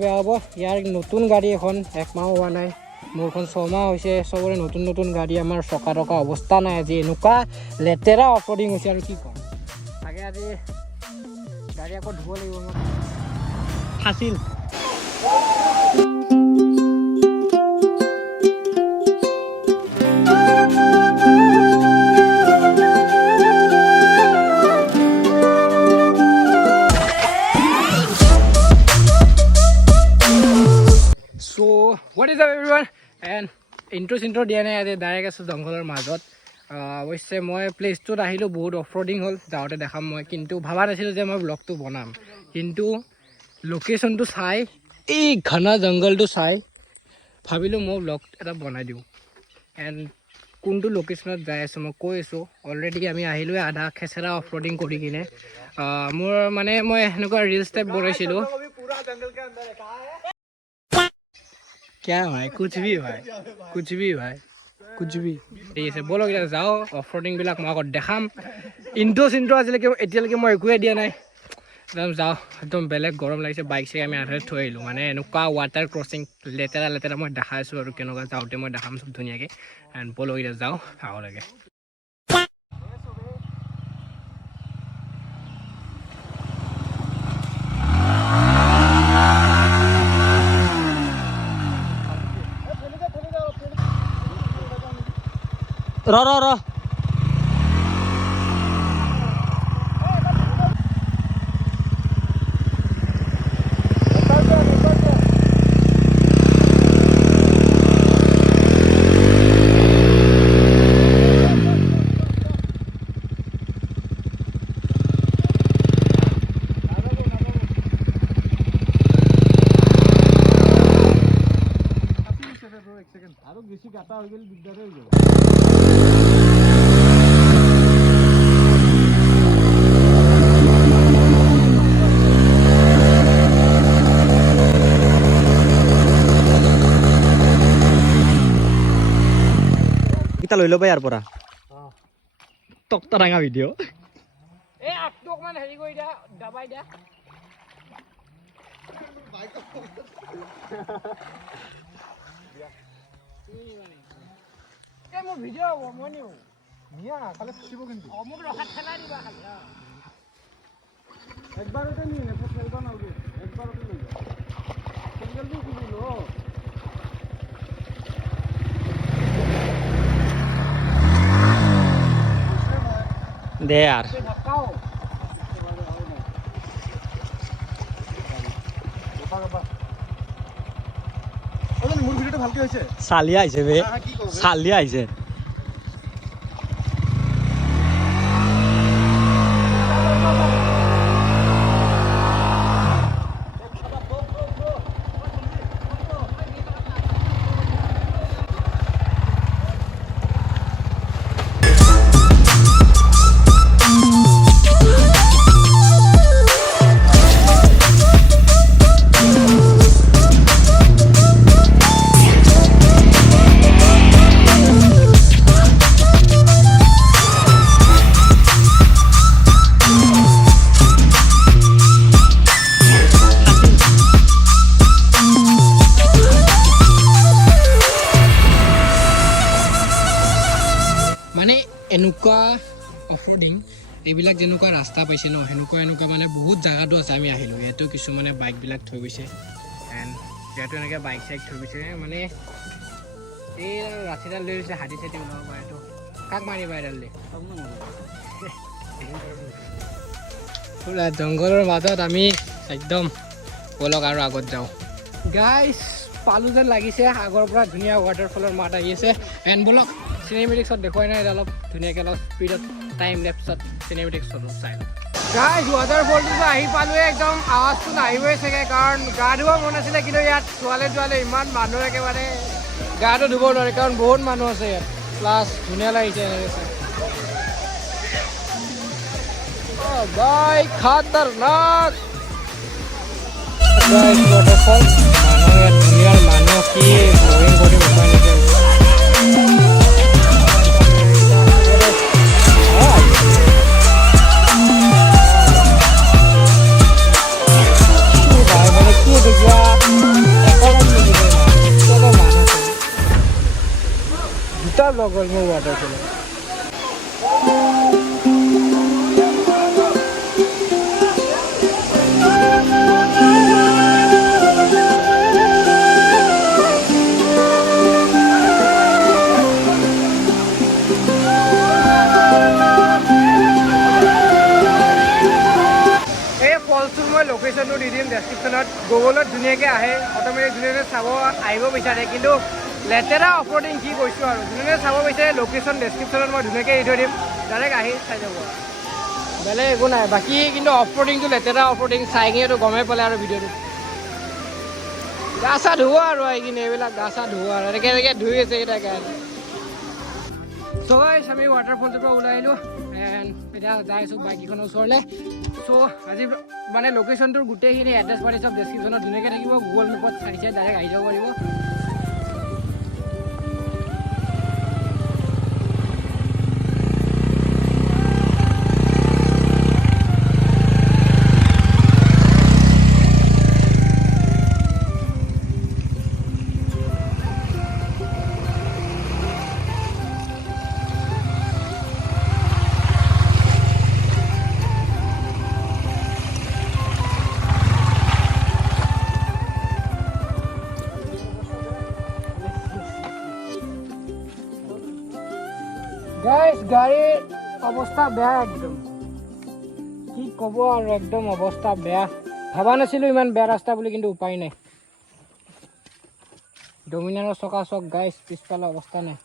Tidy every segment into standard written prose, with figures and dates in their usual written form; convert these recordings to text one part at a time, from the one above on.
বেয়া হ'ব ইয়াৰ নতুন গাড়ী এখন 1 মাহ হোৱা নাই মোৰখন 6 মাহ হৈছে সবৰে নতুন গাড়ী আমাৰ চকা টকা অৱস্থা নাই আজি এনেকুৱা লেতেৰা অফৰোডিং হৈছে আৰু কি ক'ম তাকে আজি গাড়ী আকৌ ধুব লাগিব মই ফাছিল What is up everyone and intro দিয়া নাই আজি ডাইৰেক্ট আছোঁ জংঘলৰ মাজত অৱশ্যে মই প্লেচটোত আহিলোঁ বহুত অফৰোডিং হ'ল যাওঁতে দেখাম মই কিন্তু ভাবা নাছিলোঁ যে মই ব্লগটো বনাম কিন্তু লোকেশ্যনটো চাই এই ঘনা জংঘলটো চাই ভাবিলোঁ মই ব্লগ এটা বনাই দিওঁ এণ্ড কোনটো লোকেশ্যনত যাই আছোঁ মই কৈ আছোঁ অলৰেডি আমি আহিলোঁ আধা খেচেৰা অফৰোডিং কৰি কিনে মোৰ মানে মই সেনেকুৱা ৰিলছ টাইপ বনাইছিলোঁ क्या भाई कुछ भी भाई कुछ भी ঠিক আছে বলক এতিয়া যাওঁ অফৰোডিং বিলাক মই আগত দেখাম ইন্ট্ৰ এতিয়ালৈকে মই একোৱে দিয়া নাই একদম যাওঁ একদম বেলেগ গৰম লাগিছে বাইক চাইক আমি আধাতে থৈ আহিলোঁ মানে এনেকুৱা ৱাটাৰ ক্ৰচিং লেতেৰা মই দেখাই আছোঁ আৰু কেনেকুৱা যাওঁতে মই দেখাম চব ধুনীয়াকৈ এণ্ড বলক এতিয়া যাওঁ আগলৈকে ৰ আৰু বেছি গাটা হৈ গ'লে দিগদাৰ হৈ যাব kita লৈ ল'বা ইয়াৰ পৰা টকটা ডাঙা ভিডিঅ' এই আপটো অকমান হেৰি কৰি দিয়া দবাই দিয়া এই মোৰ ভিডিঅ' হ'ব মই নিওঁ নিয়া খালি ফুটিব কিন্তু মোক ৰখাত ঠেলাই দিবা খালি একবাৰতে নিয়ে নেপো খেলবা নালগে একবাৰতে লৈ যা চেণ্ডেলটো কিনিলো দে यार মোৰ ভিডিঅ'টো ভালকে হৈছে চালিয়া আহিছে বে চালিয়া আহিছে এনেকুৱা অফৰোডিং এইবিলাক যেনেকুৱা ৰাস্তা পাইছে ন সেনেকুৱা মানে বহুত জাগাটো আছে আমি আহিলোঁ ইয়াতো কিছুমানে বাইকবিলাক থৈ গৈছে এণ্ড ইয়াতো এনেকৈ বাইক চাইক থৈ গৈছে মানে এই ৰাতিডাল লৈ গৈছে হাতী চাতি ওলাব পাৰে এইটো কাক মাৰিবা এডাল দি জংঘলৰ মাজত আমি একদম বলক আৰু আগত যাওঁ গাইজ পালোঁ যেন লাগিছে আগৰ পৰা ধুনীয়া ৱাটাৰফলৰ মাত আহি আছে এণ্ড বলক চিনেমেটিক্সত দেখুৱাই নাই অলপ ধুনীয়াকৈ অলপ স্পীডত টাইম লেপছত চিনেমেটিক্সত অলপ চাই লওঁ গাইজ ৱাটাৰফলটোতো আহি পালোৱে একদম আৱাজটো নাহিবই চাগে কাৰণ গা ধুব মন আছিলে কিন্তু ইয়াত ছোৱালী ইমান মানুহ একেবাৰে গাটো ধুব নোৱাৰে কাৰণ বহুত মানুহ আছে ইয়াত প্লাছ ধুনীয়া লাগিছে এনেকৈ চাই ভাই খাতাৰনাক ৱাটাৰফল মানুহ ইয়াত ধুনীয়াৰ মানুহ কি ব্লগিং কৰি উপায় নিদিয়ে ব্লগ হ'ল মোৰ ৱাটাৰফলত লোকেশ্যনটো দি দিম ডেছক্ৰিপশ্যনত গুগলত ধুনীয়াকৈ আহে অট'মেটিক ধুনীয়াকৈ চাব আহিব বিচাৰে কিন্তু লেতেৰা অফৰোডিং কি কৈছোঁ আৰু ধুনীয়াকৈ চাব বিচাৰে লোকেশ্যন ডেছক্ৰিপশ্যনত মই ধুনীয়াকৈ দি থৈ দিম ডাইৰেক্ট আহি চাই যাব বেলেগ একো নাই বাকী কিন্তু অফৰোডিংটো লেতেৰা অফৰোডিং চাই কিনেতো গমেই পালে আৰু ভিডিঅ'টো গা চা ধুব আৰু আহি কিনে এইবিলাক গা চা ধুব আৰু এনেকৈ ধুই আছে এইকেইটা কাৰণে চ' গাইছ আমি ৱাটাৰফলটোৰ পৰা ওলাই আহিলোঁ এণ্ড এতিয়া যাই আছোঁ বাইককেইখনৰ ওচৰলৈ চ' আজি মানে লোকেশ্যনটোৰ গোটেইখিনি এড্ৰেছ পাতি চব ডেছক্ৰিপশ্যনত ধুনীয়াকৈ থাকিব গুগল মেপত চাই চাই ডাইৰেক্ট আহি যাব পাৰিব গাইছ গাড়ীৰ অৱস্থা বেয়া একদম কি ক'ব আৰু একদম অৱস্থা বেয়া ভাবা নাছিলোঁ ইমান বেয়া ৰাস্তা বুলি কিন্তু উপায় নাই ডমিনাৰৰ চকা চক গাইছ পিছফালে অৱস্থা নাই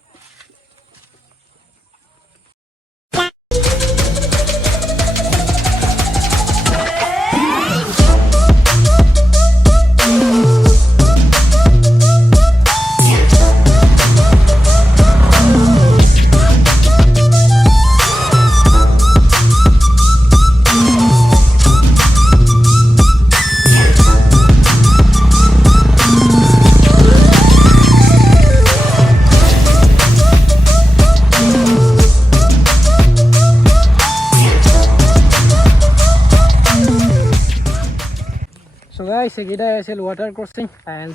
সেইকেইটাই আছিল ৱাটাৰ ক্ৰচিং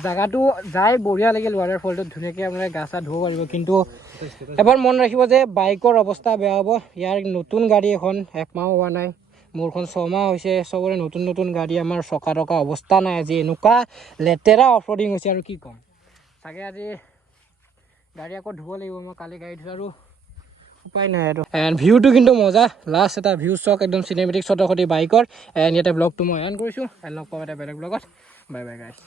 জেগাটো যাই বঢ়িয়া লাগিল ৱাটাৰফলটোত ধুনীয়াকৈ আপোনালোকে গা চা ধুব পাৰিব কিন্তু এবাৰ মন ৰাখিব যে বাইকৰ অৱস্থা বেয়া হ'ব ইয়াৰ নতুন গাড়ী এখন একমাহ হোৱা নাই মোৰখন 6 মাহ হৈছে চবৰে নতুন নতুন গাড়ী আমাৰ চকা টকা অৱস্থা নাই আজি এনেকুৱা লেতেৰা অফৰোডিং হৈছে আৰু কি ক'ম চাগে আজি গাড়ী আকৌ ধুব লাগিব মই কালি গাড়ী ধুই আৰু উপায় নাই আৰু এণ্ড ভিউটো কিন্তু মজা লাষ্ট এটা ভিউ চক একদম চিনেমেটিক শ্বটৰ সৈতে বাইকৰ এণ্ড ইয়াতে ব্লগটো মই এণ্ড কৰিছোঁ এণ্ড লগ পাম এটা বেলেগ ব্লগত বাই বাই গাইছ